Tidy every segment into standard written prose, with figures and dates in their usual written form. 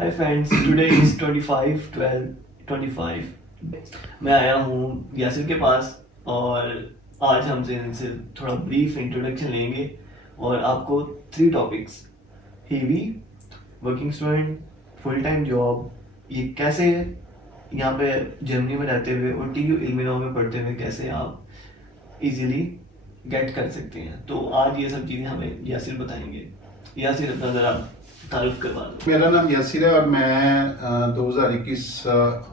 Hi friends, today is 25/12/25। मैं आया हूँ यासिर के पास और आज हमसे इनसे थोड़ा ब्रीफ इंट्रोडक्शन लेंगे और आपको 3 topics heavy working student, full time job, ये कैसे यहाँ पे जर्मनी में रहते हुए और TU इल्मिनॉ में पढ़ते हुए कैसे आप इजीली गेट कर सकते हैं। तो आज ये सब चीज़ें हमें यासिर बताएंगे। यासिर, अपना ज़रा तारुफ करवा दो। मेरा नाम यासिर है और मैं 2021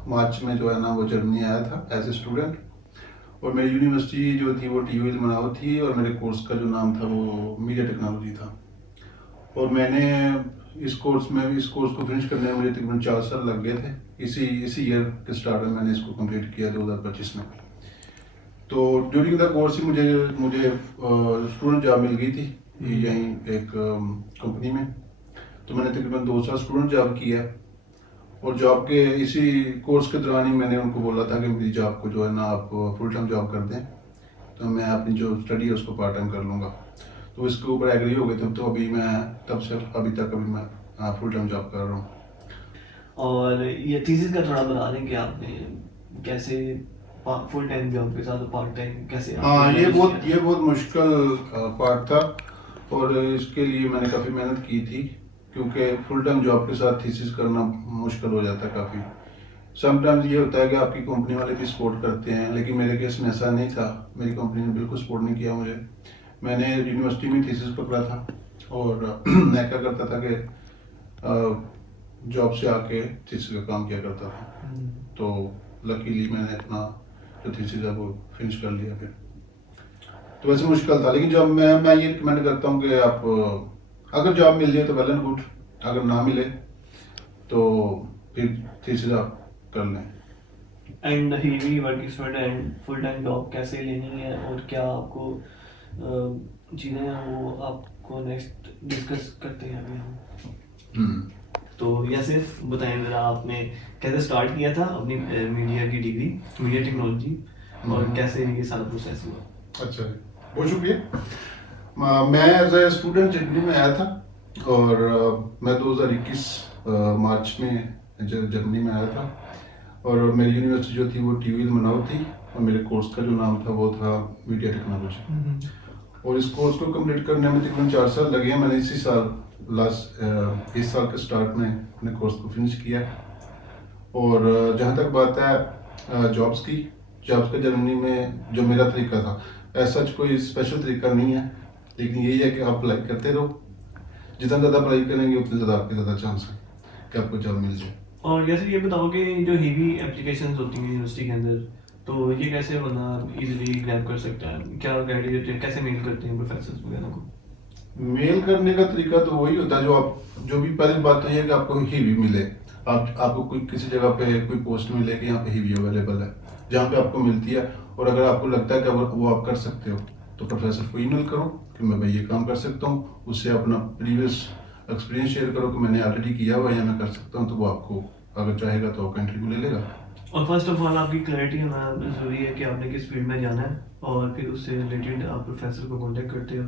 मार्च में जो है ना वो जर्मनी आया था एज ए स्टूडेंट। और मेरी यूनिवर्सिटी जो थी वो TU इल्मिनाओ थी और मेरे कोर्स का जो नाम था वो मीडिया टेक्नोलॉजी था। और मैंने इस कोर्स को फिनिश करने में मुझे तकरीबन 4 साल लग गए थे। इसी ईयर के स्टार्ट में मैंने इसको कंप्लीट किया 2025 में। तो ड्यूरिंग द कोर्स ही मुझे स्टूडेंट जॉब मिल गई थी यहीं एक कंपनी में। तो मैंने तकरीबन 2 साल स्टूडेंट जॉब किया और जॉब के इसी कोर्स के दौरान ही मैंने उनको बोला था कि मेरी जॉब को जो है ना आप फुल टाइम जॉब कर दें, तो मैं अपनी जो स्टडी है उसको पार्ट टाइम कर लूँगा। तो इसके ऊपर एग्री हो गए थे। तो अभी मैं तब से अभी तक मैं फुल टाइम जॉब कर रहा हूँ। और ये थीसिस का थोड़ा बता दें कि आपने कैसे फुल टाइम जॉब के साथ पार्ट टाइम कैसे हाँ, ये बहुत मुश्किल पार्ट था और इसके लिए मैंने काफ़ी मेहनत की थी, क्योंकि फुल टाइम जॉब के साथ थीसिस करना मुश्किल हो जाता है काफ़ी। समटाइम्स ये होता है कि आपकी कंपनी वाले भी सपोर्ट करते हैं, लेकिन मेरे केस में ऐसा नहीं था। मेरी कंपनी ने बिल्कुल सपोर्ट नहीं किया मुझे। मैंने यूनिवर्सिटी में थीसिस पकड़ा था और मैं क्या करता था कि जॉब से आके थीसिस का काम किया करता था। तो लकीली मैंने अपना जो थीसिस है वो फिनिश कर लिया फिर। तो वैसे मुश्किल था, लेकिन जब मैं ये रिकमेंड करता हूँ कि आप अगर जॉब मिल जाए तो वेल एंड गुड, अगर ना मिले तो फिर थीसिस आप कर लें। And heavy working student and full time job कैसे लेनी है और क्या आपको चीज़ें हैं वो आपको नेक्स्ट डिस्कस करते हैं अभी हम। तो यासिर, बताएं ज़रा आपने कैसे स्टार्ट किया था अपनी मीडिया की डिग्री, मीडिया टेक्नोलॉजी, और कैसे ये सारा प्रोसेस हुआ। अच्छा, बहुत शुक्रिया। मैं एज ए स्टूडेंट जर्मनी में आया था और मैं 2021 मार्च में जर्मनी में आया था। और मेरी यूनिवर्सिटी जो थी वो TU इल्मिनाओ थी और मेरे कोर्स का जो नाम था वो था मीडिया टेक्नोलॉजी। और इस कोर्स को कंप्लीट करने में तकरीबन 4 साल लगे हैं। मैंने इसी साल इस साल के स्टार्ट में अपने कोर्स को फिनिश किया। और जहाँ तक बात है जॉब्स का जर्मनी में जो मेरा तरीका था, ऐसा कोई स्पेशल तरीका नहीं है, लेकिन यही है कि आप अप्लाई करते रहो। जितना ज़्यादा अप्लाई करेंगे उतने ज़्यादा आपके ज़्यादा चांस है कि आपको जॉब मिल जाए। और जैसे ये बताओ कि जो हेवी एप्लीकेशंस होती हैं यूनिवर्सिटी के अंदर, तो ये कैसे बंदा इजीली ग्रैब कर सकता है? क्या गाइड देते हैं, कैसे मेल करते हैं प्रोफेसर्स वगैरह को? मेल करने का तरीका तो वही होता है जो भी पहली बात तो ये है कि आपको हीवी मिले। आपको कोई किसी जगह पे कोई पोस्ट मिले कि यहाँ पे हीवी अवेलेबल है, जहाँ पे आपको मिलती है। और अगर आपको लगता है कि वो आप कर सकते हो तो प्रोफेसर को ईमेल करो कि मैं भाई ये काम कर सकता हूँ। उससे अपना प्रीवियस एक्सपीरियंस शेयर करो कि मैंने ऑलरेडी किया हुआ है या मैं कर सकता हूँ, तो वो आपको अगर चाहेगा तो आपका इंटरव्यू ले लेगा। और फर्स्ट ऑफ ऑल आपकी क्लैरिटी होना ज़रूरी है कि आपने किस फील्ड में जाना है, और फिर उससे रिलेटेड आप प्रोफेसर को कांटेक्ट करते हो।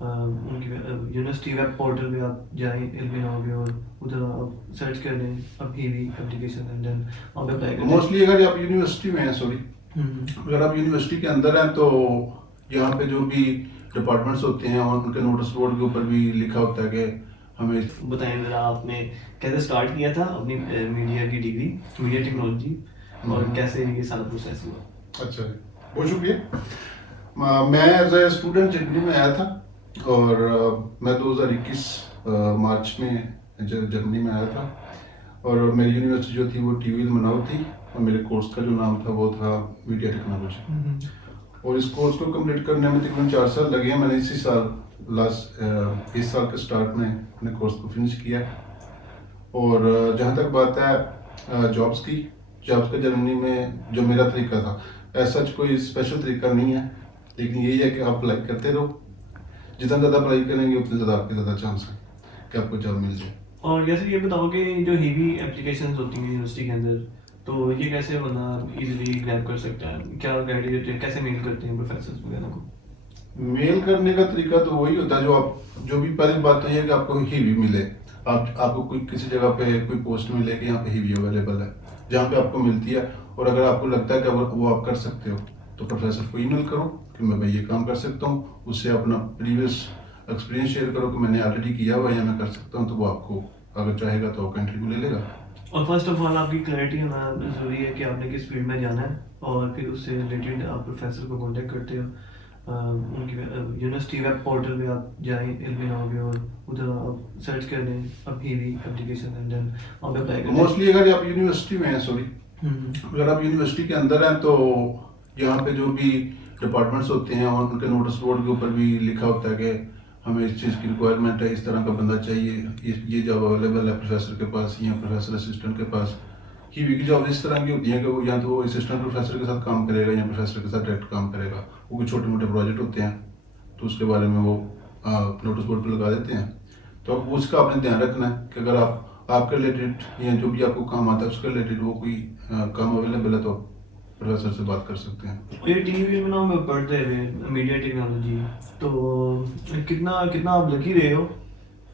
उनकी यूनिवर्सिटी वेब पोर्टल पे आप जाएं इल्मिनाओ में और उधर आप सर्च कर लें अब हेवी एप्लीकेशन एंड देन आप अप्लाई करें। मोस्टली अगर आप यूनिवर्सिटी में हैं, अगर आप यूनिवर्सिटी के अंदर हैं तो यहाँ पे जो भी डिपार्टमेंट्स होते हैं उनके नोटिस बोर्ड के ऊपर भी लिखा होता है कि हमें। बताएं ज़रा आपने कैसे स्टार्ट किया था अपनी मीडिया की डिग्री, मीडिया टेक्नोलॉजी, और कैसे ये सारा प्रोसेस हुआ। अच्छा, बहुत शुक्रिया। मैं एज ए स्टूडेंट जर्मनी में आया था और मैं 2021 मार्च में जर्मनी में आया था। और मेरी यूनिवर्सिटी जो थी वो TU इल्मिनाओ थी और मेरे कोर्स का जो नाम था वो था मीडिया टेक्नोलॉजी। और इस कोर्स को कंप्लीट करने में तकरीबन 4 साल लगे हैं। मैंने इस साल के स्टार्ट में अपने कोर्स को फिनिश किया। और जहाँ तक बात है जॉब्स का जर्मनी में जो मेरा तरीका था, ऐसा कोई स्पेशल तरीका नहीं है, लेकिन यही है कि आप अप्लाई करते रहो। जितना ज़्यादा अप्लाई करेंगे उतने ज़्यादा आपके ज़्यादा चांस है कि आपको जॉब मिल जाए। और जैसे ये बताओ कि जो हेवी एप्लीकेशंस होती हैं यूनिवर्सिटी के अंदर, तो ये कैसे बंदा इजीली ग्रैब कर सकता है? क्या गाइड देते हैं, कैसे मेल करते हैं प्रोफेसर्स वगैरह को? मेल करने का तरीका तो वही होता है जो भी पहली बात तो ये है कि आपको हीवी मिले। आपको कोई किसी जगह पे कोई पोस्ट मिले कि यहाँ पे ही भी अवेलेबल है, जहाँ पे आपको मिलती है, और अगर आपको लगता है कि वो आप कर सकते हो तो प्रोफेसर को ईमेल करो कि मैं भाई ये काम कर सकता हूँ, उससे अपना प्रीवियस एक्सपीरियंस शेयर करो कि मैंने ऑलरेडी किया हुआ है या मैं कर सकता हूँ, तो वो आपको अगर चाहेगा तो आपका इंटरव्यू ले लेगा। और फर्स्ट ऑफ ऑल आपकी क्लैरिटी होना ज़रूरी है कि आपने किस फील्ड में जाना है, और फिर उससे रिलेटेड आप प्रोफेसर को कांटेक्ट करते हो। उनकी यूनिवर्सिटी वेब पोर्टल पे आप जाएं इल्मी नाउ और उधर आप सर्च कर दें अभी भी एप्लीकेशन एंड देन आप अप्लाई करें। मोस्टली अगर आप यूनिवर्सिटी में हैं, सॉरी, अगर आप यूनिवर्सिटी के अंदर हैं तो यहाँ पे जो भी डिपार्टमेंट्स होते हैं और उनके नोटिस बोर्ड के ऊपर भी लिखा होता है कि हमें इस चीज़ की रिक्वायरमेंट है, इस तरह का बंदा चाहिए, ये जॉब अवेलेबल है प्रोफेसर के पास या प्रोफेसर असिस्टेंट के पास। की की जॉब इस तरह की होती है कि वो या तो वो असिस्टेंट प्रोफेसर के साथ काम करेगा या प्रोफेसर के साथ डायरेक्ट काम करेगा। वो कोई छोटे मोटे प्रोजेक्ट होते हैं तो उसके बारे में वो नोटिस बोर्ड पर लगा देते हैं। तो उसका आपने ध्यान रखना है कि अगर आपके रिलेटेड या जो भी आपको काम आता है उसके रिलेटेड वो कोई काम अवेलेबल है तो प्रोफेसर से बात कर सकते हैं। ये टीवी में ना हम पढ़ते हुए मीडिया टेक्नोलॉजी, तो कितना आप लकी रहे हो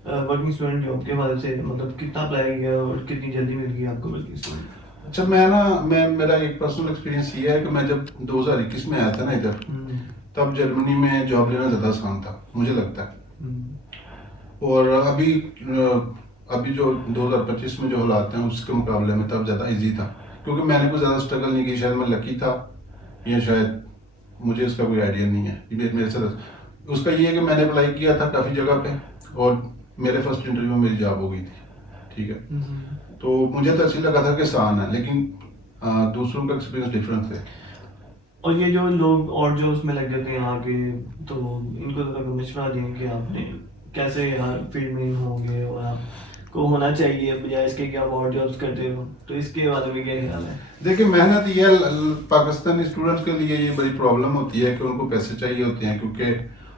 वर्किंग स्टूडेंट जॉब के बाद से, मतलब कितना अप्लाई किया और कितनी जल्दी मिल गई आपको वर्किंग स्टूडेंट? अच्छा, मेरा एक पर्सनल एक्सपीरियंस ये है कि मैं जब 2021 में आया था ना इधर, तब जर्मनी में जॉब लेना ज़्यादा आसान था मुझे लगता है। और अभी जो 2025 में जो हालात हैं उसके मुकाबले में तब ज़्यादा इजी था, क्योंकि मैंने कोई ज़्यादा स्ट्रगल नहीं की। शायद मैं लकी था या शायद मुझे इसका कोई आइडिया नहीं है। मेरे साथ उसका ये है कि मैंने अप्लाई किया था काफ़ी जगह पे और मेरे फर्स्ट इंटरव्यू में मेरी जॉब हो गई थी, ठीक है। तो मुझे तो ऐसे लगा था कि आसान है, लेकिन दूसरों का एक्सपीरियंस डिफरेंट थे। और ये जो लोग और जॉब्स में लग जाते हैं यहाँ के, तो इनको थोड़ा मशवरा दें कि आपने कैसे हर फील्ड में होंगे और आपको होना चाहिए बजाय इसके कि आप और जॉब्स करते हो, तो इसके बारे में क्या ख्याल है? देखिए, मेहनत ये पाकिस्तानी स्टूडेंट्स के लिए ये बड़ी प्रॉब्लम होती है कि उनको पैसे चाहिए होते हैं, क्योंकि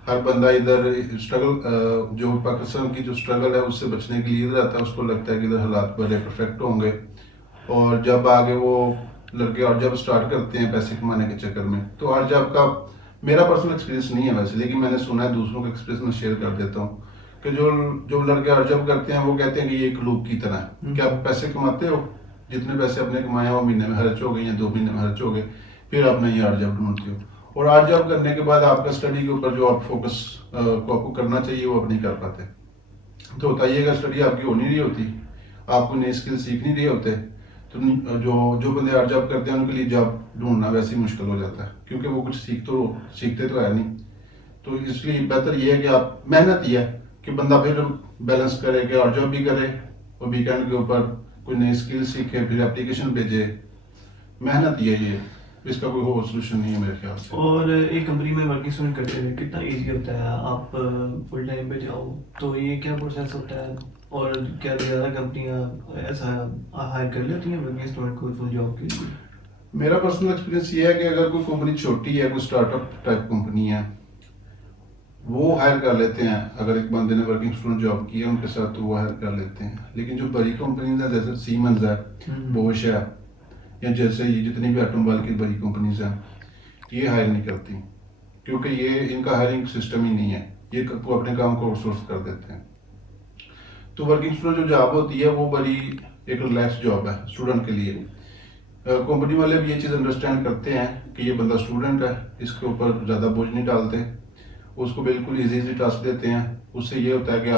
हर बंदा इधर स्ट्रगल, जो पाकिस्तान की जो स्ट्रगल है उससे बचने के लिए इधर आता है। उसको लगता है कि इधर हालात बड़े परफेक्ट होंगे, और जब आगे वो लड़के और जब स्टार्ट करते हैं पैसे कमाने के चक्कर में, तो और जब का मेरा पर्सनल एक्सपीरियंस नहीं है वैसे, लेकिन मैंने सुना है दूसरों का एक्सपीरियंस में शेयर कर देता हूँ कि जो लड़के और जब करते हैं वो कहते हैं कि ये एक लूप की तरह है कि आप पैसे कमाते हो, जितने पैसे आपने कमाए वो महीने में खर्च हो गए या 2 महीने में खर्च हो गए, फिर आप नई आर जॉब ढूंढते हो, और आर जॉब करने के बाद आपका स्टडी के ऊपर जो आप फोकस को आपको करना चाहिए वो आप नहीं कर पाते। तो होता ये स्टडी आपकी हो नहीं रही होती, आपको नई स्किल सीख नहीं रहे होते, तो जो बंदे आर जॉब करते हैं उनके लिए जॉब ढूंढना वैसे ही मुश्किल हो जाता है, क्योंकि वो कुछ सीखते तो है नहीं। तो इसलिए बेहतर ये है कि आप मेहनत ये है कि बंदा फिर बैलेंस करे कि और जॉब भी करे और वीकेंड के ऊपर कोई नई स्किल सीखे, फिर एप्लीकेशन भेजे। मेहनत ये इसका कोई और सोल्यूशन नहीं है मेरे ख्याल से। और एक कंपनी में वर्किंग स्टूडेंट करते हुए कितना इजी होता है? आप फुल टाइम पे जाओ तो ये क्या प्रोसेस होता है, और क्या ज़्यादा कंपनियां ऐसा हायर कर लेती हैं वर्किंग स्टूडेंट को फुल जॉब के लिए? मेरा पर्सनल एक्सपीरियंस ये है कि अगर कोई कंपनी छोटी है, कोई स्टार्टअप टाइप कंपनी है, वो हायर कर लेते हैं। अगर एक बंदे ने वर्किंग स्टूडेंट जॉब की है उनके साथ, तो वो हायर कर लेते हैं। लेकिन जो बड़ी कंपनीज है जैसे सीमेंस है, बोश है, या जैसे ये जितनी भी ऑटोमोबाइल की बड़ी कंपनीज हैं, ये हायर नहीं करती, क्योंकि ये इनका हायरिंग सिस्टम ही नहीं है, ये अपने काम को आउटसोर्स कर देते हैं। तो वर्किंग स्टूडेंट जो जॉब होती है वो बड़ी एक रिलैक्स जॉब है स्टूडेंट के लिए। कंपनी वाले भी ये चीज़ अंडरस्टैंड करते हैं कि ये बंदा स्टूडेंट है, इसके ऊपर ज़्यादा बोझ नहीं डालते, उसको बिल्कुल इजी टास्क देते हैं। उससे ये होता है कि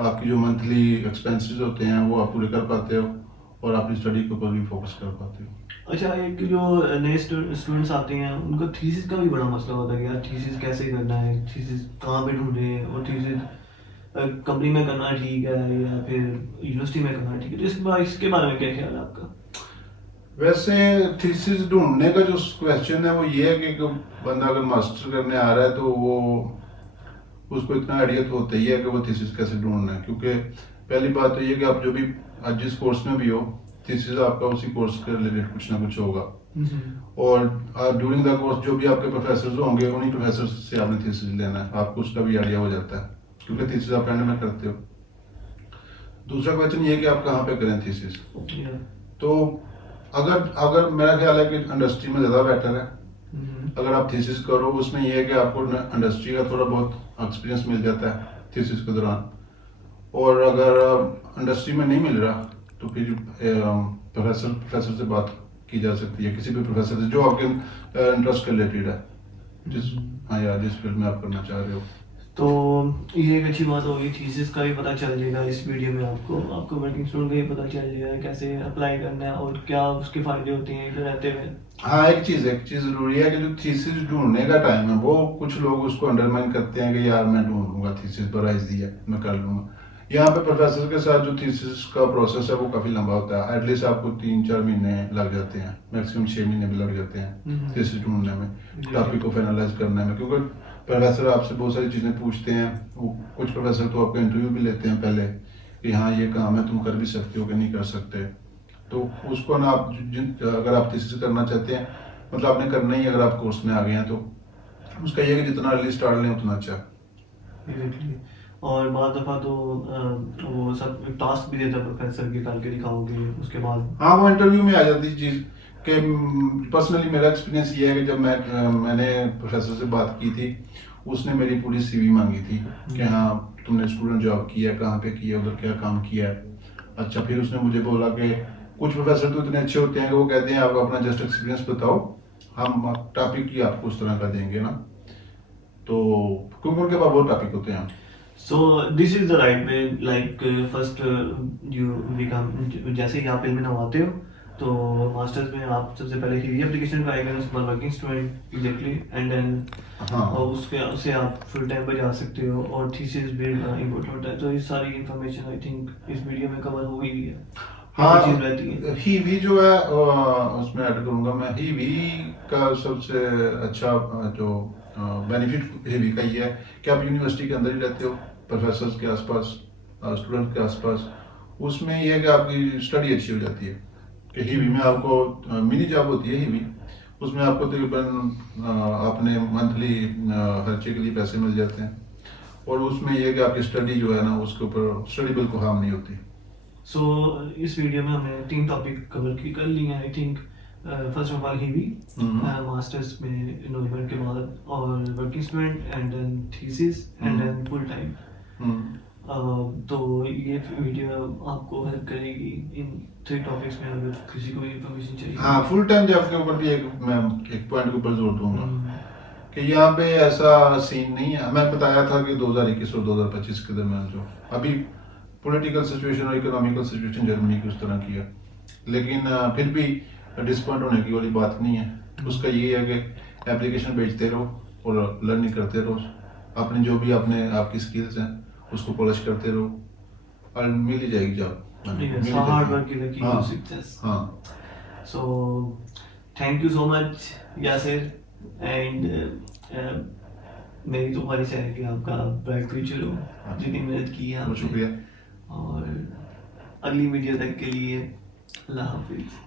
आपकी जो मंथली एक्सपेंसेस होते हैं वो आप पूरे कर पाते हो और अपनी स्टडी के ऊपर भी फोकस कर पाते हो। अच्छा, एक जो नए स्टूडेंट्स आते हैं उनका थीसिस का भी बड़ा मसला होता है कि यार थीसिस कैसे करना है, थीसिस कहाँ पे ढूंढें, और थीसिस कंपनी में करना ठीक है या फिर यूनिवर्सिटी में करना ठीक है, तो इसके बारे में क्या ख्याल है आपका? वैसे थीसिस ढूंढने का जो क्वेश्चन है वो ये है कि बंदा अगर मास्टर करने आ रहा है तो वो उसको इतना आइडिया तो होता ही है कि वो थीसिस कैसे ढूंढना है, क्योंकि पहली बात तो ये कि आप जो भी आज जिस कोर्स में भी हो, थीसिस आपका उसी कोर्स के रिलेटेड कुछ ना कुछ होगा, और ड्यूरिंग द कोर्स जो भी आपके प्रोफेसर होंगे उन्हीं प्रोफेसर से आपने थीसिस लेना है, आपको उसका भी आइडिया हो जाता है, क्योंकि थीसिस आप एंड में करते हो। दूसरा क्वेश्चन ये कि आप कहाँ पे करें थीसिस। तो अगर मेरा ख्याल है कि इंडस्ट्री में ज़्यादा बेटर है अगर आप थीसिस करो। उसमें यह है कि आपको इंडस्ट्री का थोड़ा बहुत एक्सपीरियंस मिल जाता है थीसिस के दौरान, और अगर इंडस्ट्री में नहीं मिल रहा तो फिर प्रोफेसर से बात की जा सकती है, किसी भी प्रोफेसर से जो आपके इंटरेस्ट के रिलेटेड है, हाँ यार जिस फील्ड में आप करना चाह रहे हो। तो ये एक अच्छी बात होगी, थीसिस का भी पता चल जाएगा इस वीडियो में आपको वर्किंग स्टूडेंट का भी पता चल जाएगा कैसे अप्लाई करना है और क्या उसके फायदे होते हैं इधर रहते हुए। हाँ एक चीज़ ज़रूरी है कि जो थीसिस ढूंढने का टाइम है वो कुछ लोग उसको अंडरमाइन करते हैं कि यार मैं ढूंढ लूंगा, थीसिस प्राइज दिया मैं कर लूंगा। यहाँ पे प्रोफेसर के साथ जो थीसिस का प्रोसेस है वो काफ़ी लंबा होता है, एटलीस्ट आपको 3-4 महीने लग जाते हैं, मैक्सिमम 6 महीने भी लग जाते हैं थीसिस ढूंढने में, टॉपिक को फाइनलाइज करने में, क्योंकि प्रोफेसर आपसे बहुत सारी चीज़ें पूछते हैं। वो कुछ प्रोफेसर तो आपका इंटरव्यू भी लेते हैं पहले कि हाँ ये काम है तुम कर भी सकते हो कि नहीं कर सकते। तो उसको ना आप अगर आप थीसिस करना चाहते हैं, मतलब आपने करना ही, अगर आप कोर्स में आ गए हैं तो उसका ये है कि जितना अर्ली स्टार्ट लें उतना अच्छा। Exactly. और बाद दफ़ा तो वो सब टास्क भी देता है प्रोफेसर के, करके दिखाओगे उसके बाद। हाँ वो इंटरव्यू में आ जाती है चीज़ कि पर्सनली मेरा एक्सपीरियंस ये है कि जब मैंने प्रोफेसर से बात की थी, उसने मेरी पूरी सीवी मांगी थी कि हाँ तुमने स्टूडेंट जॉब किया, कहाँ पे किया, उधर क्या काम किया है। अच्छा फिर उसने मुझे बोला कि कुछ प्रोफेसर तो इतने अच्छे होते हैं कि वो कहते हैं आप अपना जस्ट एक्सपीरियंस बताओ, हम टॉपिक ही आपको उस तरह का देंगे ना, तो क्योंकि उनके पास बहुत टॉपिक होते हैं। So this is the right way, like first you become, जैसे ही आप इल्म में आते हो तो मास्टर्स में आप सबसे पहले ही एप्लीकेशन ट्राई करें, उसके बाद working student exactly, and then हाँ और उससे आप फुल टाइम पर जा सकते हो, और थीसिस भी इम्पोर्टेंट होता है। तो ये सारी इन्फॉर्मेशन आई थिंक इस वीडियो में कवर हो गई है। हाँ चीज़ रहती है ही भी जो है उसमें ऐड करूंगा मैं, ही भी का सबसे अच्छा जो बेनिफिट ही भी का ये है कि आप यूनिवर्सिटी के अंदर ही रहते हो, प्रोफेसर्स के आसपास, स्टूडेंट के आसपास, उसमें ये है कि आपकी स्टडी अच्छी हो जाती है। कि ही भी में आपको मिनी जॉब होती है ही भी, उसमें आपको तकरीबन अपने मंथली खर्चे के लिए पैसे मिल जाते हैं, और उसमें ये है कि आपकी स्टडी जो है ना उसके ऊपर स्टडी बिल्कुल हार्म नहीं होती। सो इस वीडियो में हमने 3 टॉपिक कवर कर लिए हैं I think. First of all ही मास्टर्स में इनरोलमेंट के बाद, और working student, and then thesis, and then full time. तो ये वीडियो आपको हेल्प करेगी इन 3 टॉपिक्स में अगर किसी को इन्फॉर्मेशन चाहिए। हाँ फुल टाइम जॉब के ऊपर भी मैं एक पॉइंट के ऊपर जोर दूंगा कि यहाँ पे ऐसा सीन नहीं है। मैं बताया था कि 2021 और 2025 के दरमियान जो अभी पॉलिटिकल सिचुएशन और इकोनॉमिकल सिचुएशन जर्मनी की उस तरह की है, लेकिन फिर भी डिसपॉइंट होने की वाली बात नहीं है। उसका ये है कि एप्लीकेशन भेजते रहो और लर्निंग करते रहो, अपनी जो भी आपकी स्किल्स हैं उसको पॉलिश करते रहो और मिल ही जाएगी job. Hard work is the key to success. हाँ so thank you so much Yasir, and मेरी तो ख्वाहिश है कि आपका ब्राइट फ्यूचर हो, जितनी मेहनत की है बहुत शुक्रिया। और अगली वीडियो तक के लिए अल्लाह हाफिज़।